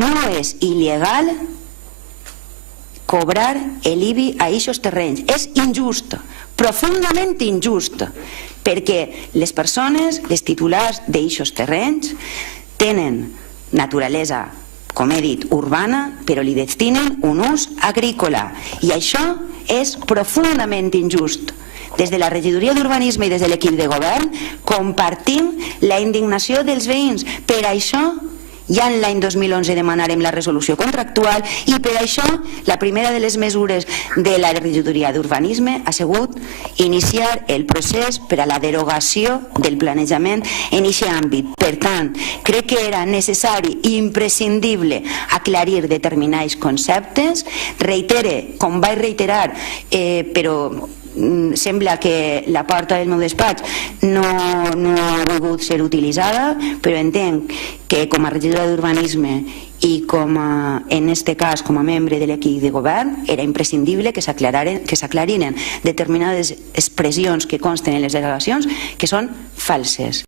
No és il·legal cobrar l'IBI a aquests terrenys. És injust, profundament injust, perquè les persones, les titulars d'aquests terrenys, tenen naturalesa, com he dit, urbana, però li destinen un ús agrícola. I això és profundament injust. Des de la regidoria d'urbanisme i des de l'equip de govern compartim la indignació dels veïns. Per això ja en l'any 2011 demanarem la resolució contractual i per això la primera de les mesures de la regidoria d'urbanisme ha sigut iniciar el procés per a la derogació del planejament en aquest àmbit. Per tant, crec que era necessari i imprescindible aclarir determinats conceptes. Reitere, com vaig reiterar, però sembla que la porta del meu despatx no ha volgut ser utilitzada, però entenc que com a regidora d'urbanisme i en aquest cas com a membre de l'equip de govern era imprescindible que s'aclariren determinades expressions que consten en les delegacions que són falses.